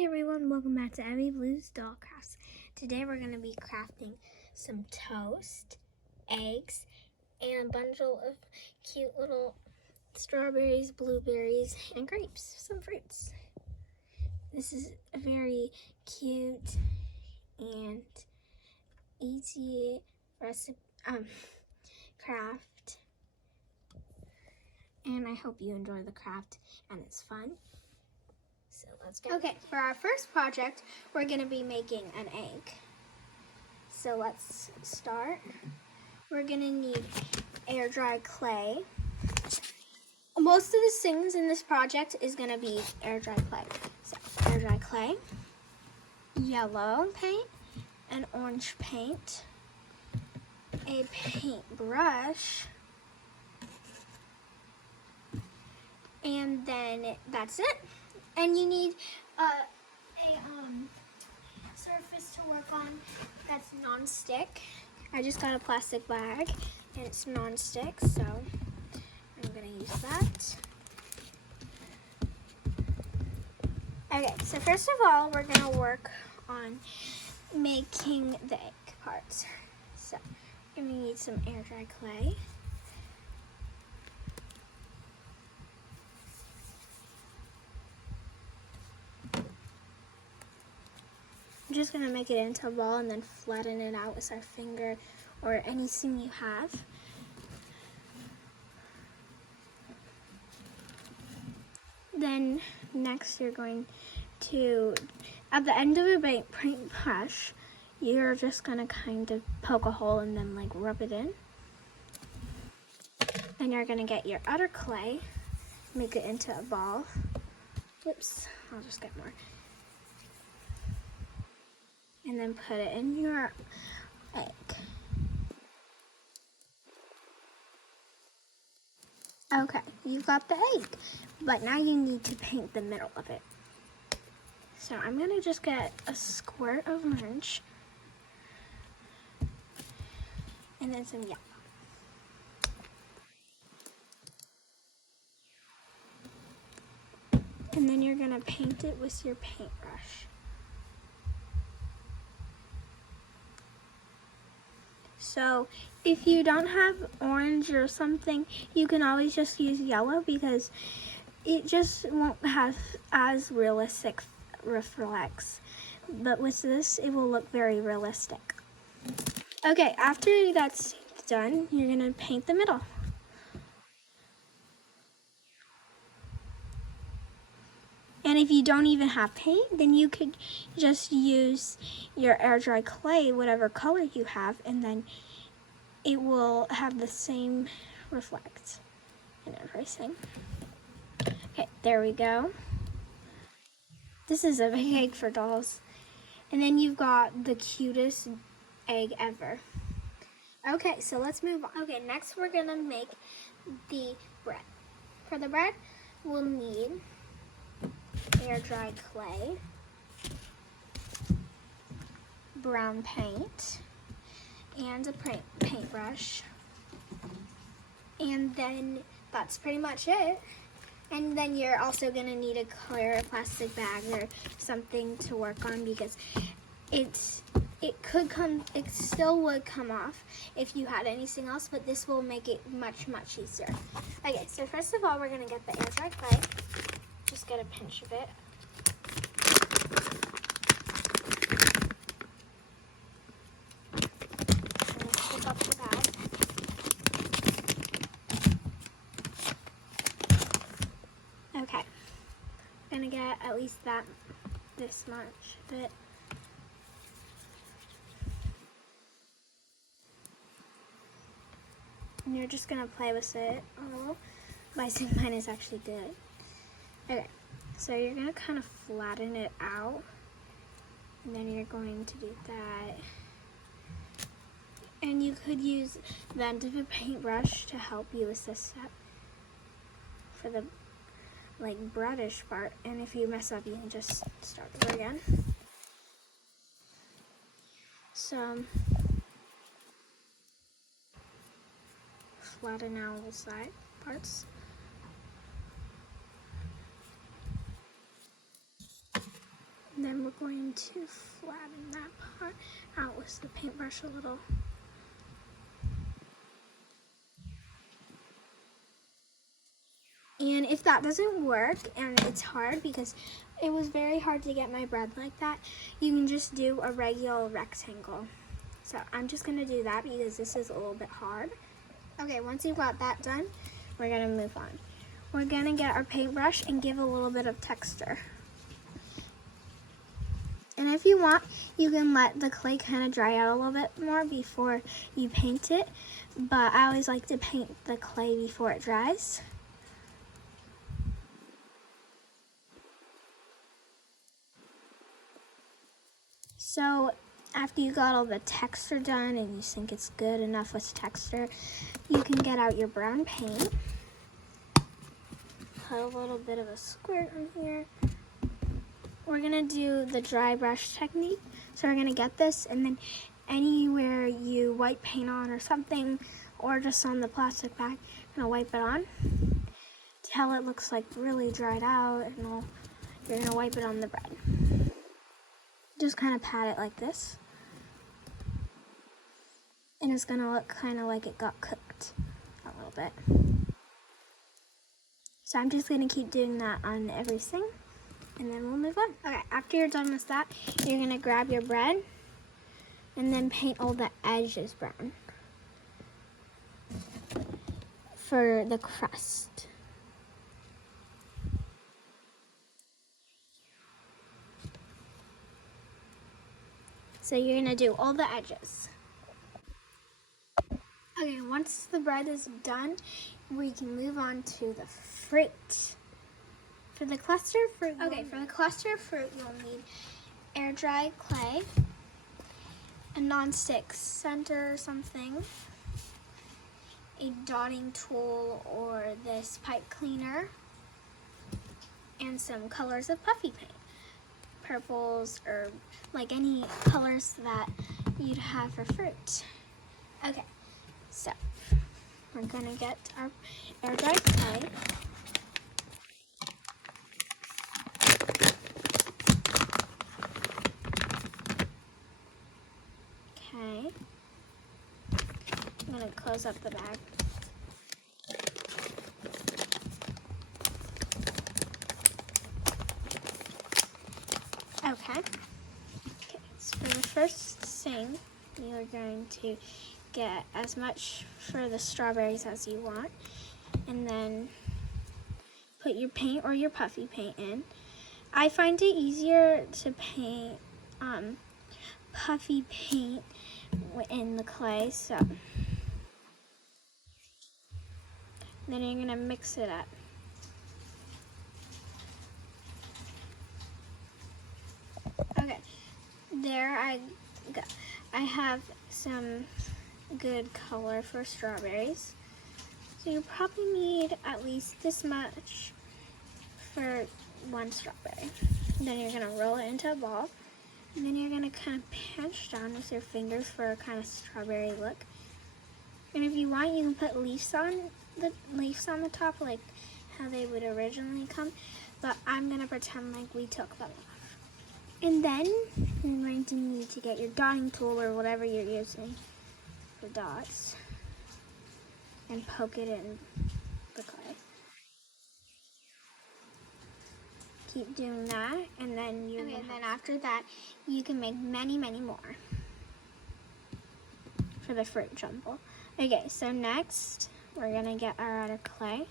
Hey everyone, welcome back to Abby Blues Doll Crafts. Today we're going to be crafting some toast, eggs, and a bundle of cute little strawberries, blueberries, and grapes, some fruits. This is a very cute and easy craft, and I hope you enjoy the craft and it's fun. So let's go. Okay, for our first project, we're going to be making an egg. So let's start. We're going to need air dry clay. Most of the things in this project is going to be air dry clay. So air dry clay, yellow paint, an orange paint, a paintbrush, and then that's it. And you need a surface to work on that's non-stick. I just got a plastic bag and it's non-stick, so I'm gonna use that. Okay, so first of all, we're gonna work on making the egg parts. So we're gonna need some air dry clay. I'm just going to make it into a ball and then flatten it out with our finger or anything you have. Then next you're going to, at the end of a paintbrush, you're just going to kind of poke a hole and then like rub it in. Then you're going to get your other clay, make it into a ball. Oops, I'll just get more. And then put it in your egg. Okay, you've got the egg, but now you need to paint the middle of it. So I'm gonna just get a squirt of orange and then some yellow. And then you're gonna paint it with your paintbrush. So if you don't have orange or something, you can always just use yellow because it just won't have as realistic reflex. But with this, it will look very realistic. Okay, after that's done, you're gonna paint the middle. And if you don't even have paint, then you could just use your air dry clay, whatever color you have, and then it will have the same reflect and everything. Okay, there we go. This is a big egg for dolls. And then you've got the cutest egg ever. Okay, so let's move on. Okay, next we're gonna make the bread. For the bread, we'll need air dry clay, brown paint, and a paintbrush. And then that's pretty much it. And then you're also gonna need a clear plastic bag or something to work on because it still would come off if you had anything else, but this will make it much, much easier. Okay, so first of all, we're gonna get the air dry clay. Just get a pinch of it. And let's pick up the bag. Okay, I'm gonna get at least this much of it. And you're just gonna play with it a little. I think mine is actually good. Okay, so you're gonna kind of flatten it out, and then you're going to do that. And you could use the end of a paintbrush to help you with this step for the like brownish part. And if you mess up, you can just start over again. So flatten out the side parts. And then we're going to flatten that part out with the paintbrush a little. And if that doesn't work and it's hard because it was very hard to get my bread like that, you can just do a regular rectangle. So I'm just gonna do that because this is a little bit hard. Okay, once you've got that done, we're gonna move on. We're gonna get our paintbrush and give a little bit of texture. And if you want, you can let the clay kind of dry out a little bit more before you paint it, but I always like to paint the clay before it dries. So after you got all the texture done and you think it's good enough with texture, you can get out your brown paint. Put a little bit of a squirt on here. We're gonna do the dry brush technique. So we're gonna get this, and then anywhere you wipe paint on or something, or just on the plastic bag, you're gonna wipe it on till it looks like really dried out, and you're gonna wipe it on the bread. Just kind of pat it like this. And it's gonna look kind of like it got cooked a little bit. So I'm just gonna keep doing that on everything, and then we'll move on. Okay, after you're done with that, you're gonna grab your bread and then paint all the edges brown for the crust. So you're gonna do all the edges. Okay, once the bread is done, we can move on to the fruit. For the cluster fruit, you'll need air dry clay, a non-stick center or something, a dotting tool or this pipe cleaner, and some colors of puffy paint. Purples or like any colors that you'd have for fruit. Okay, so we're gonna get our air dry clay. Okay, I'm gonna close up the bag. Okay, so for the first thing, you're going to get as much for the strawberries as you want, and then put your paint or your puffy paint in. I find it easier to paint puffy paint in the clay, so then you're gonna mix it up. Okay, there I have some good color for strawberries. So you probably need at least this much for one strawberry. Then you're gonna roll it into a ball, and then you're gonna kind of pinch down with your fingers for a kind of strawberry look. And if you want, you can put leaves on the top, like how they would originally come. But I'm gonna pretend like we took them off. And then you're going to need to get your dotting tool or whatever you're using for dots and poke it in the clay. Keep doing that, and then after that, you can make many, many more for the fruit jumble. Okay, so next we're gonna get our other clay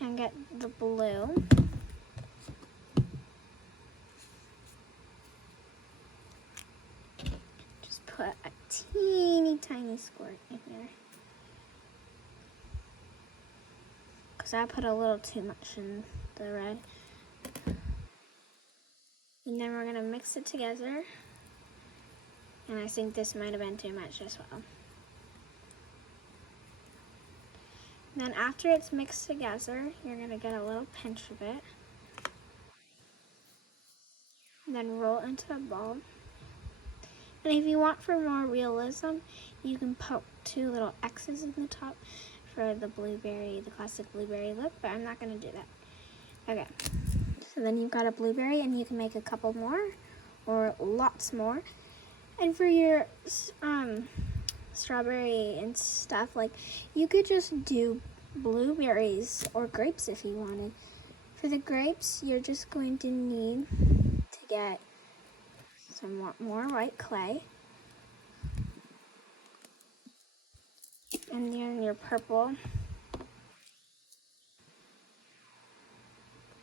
and get the blue. Just put a teeny tiny squirt in here, because I put a little too much in the red. And then we're gonna mix it together. And I think this might have been too much as well. Then after it's mixed together, you're gonna get a little pinch of it. And then roll into a ball. And if you want for more realism, you can poke 2 little X's in the top for the blueberry, the classic blueberry look, but I'm not gonna do that. Okay, So then you've got a blueberry, and you can make a couple more or lots more. And for your strawberry and stuff, like, you could just do blueberries or grapes if you wanted. For the grapes, you're just going to need to get some more white clay, and then your purple.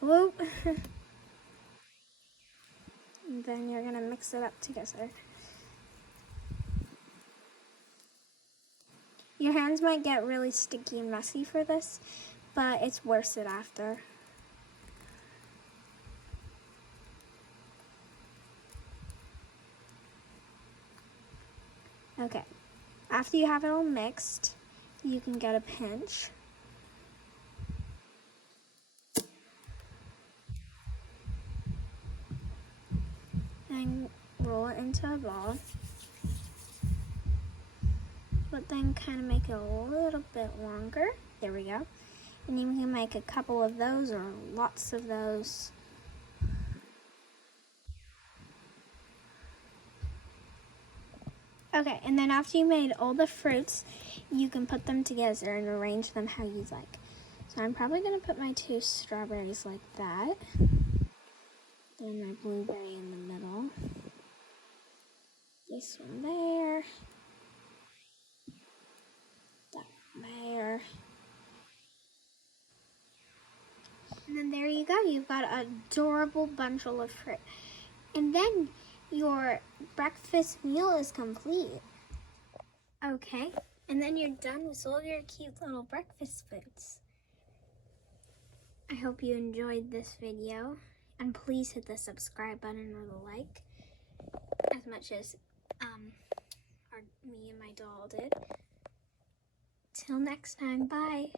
Whoop. And then you're gonna mix it up together. Your hands might get really sticky and messy for this, but it's worth it after. Okay, after you have it all mixed, you can get a pinch. And roll it into a ball. But then kind of make it a little bit longer. There we go. And you can make a couple of those or lots of those. Okay, and then after you made all the fruits, you can put them together and arrange them how you like. So I'm probably going to put my 2 strawberries like that. Then my blueberry in the middle. This one there. That one there. And then there you go. You've got an adorable bundle of fruit. And then your breakfast meal is complete. Okay, and then you're done with all your cute little breakfast foods. I hope you enjoyed this video, and please hit the subscribe button or the like, as much as me and my doll did. Till next time, bye.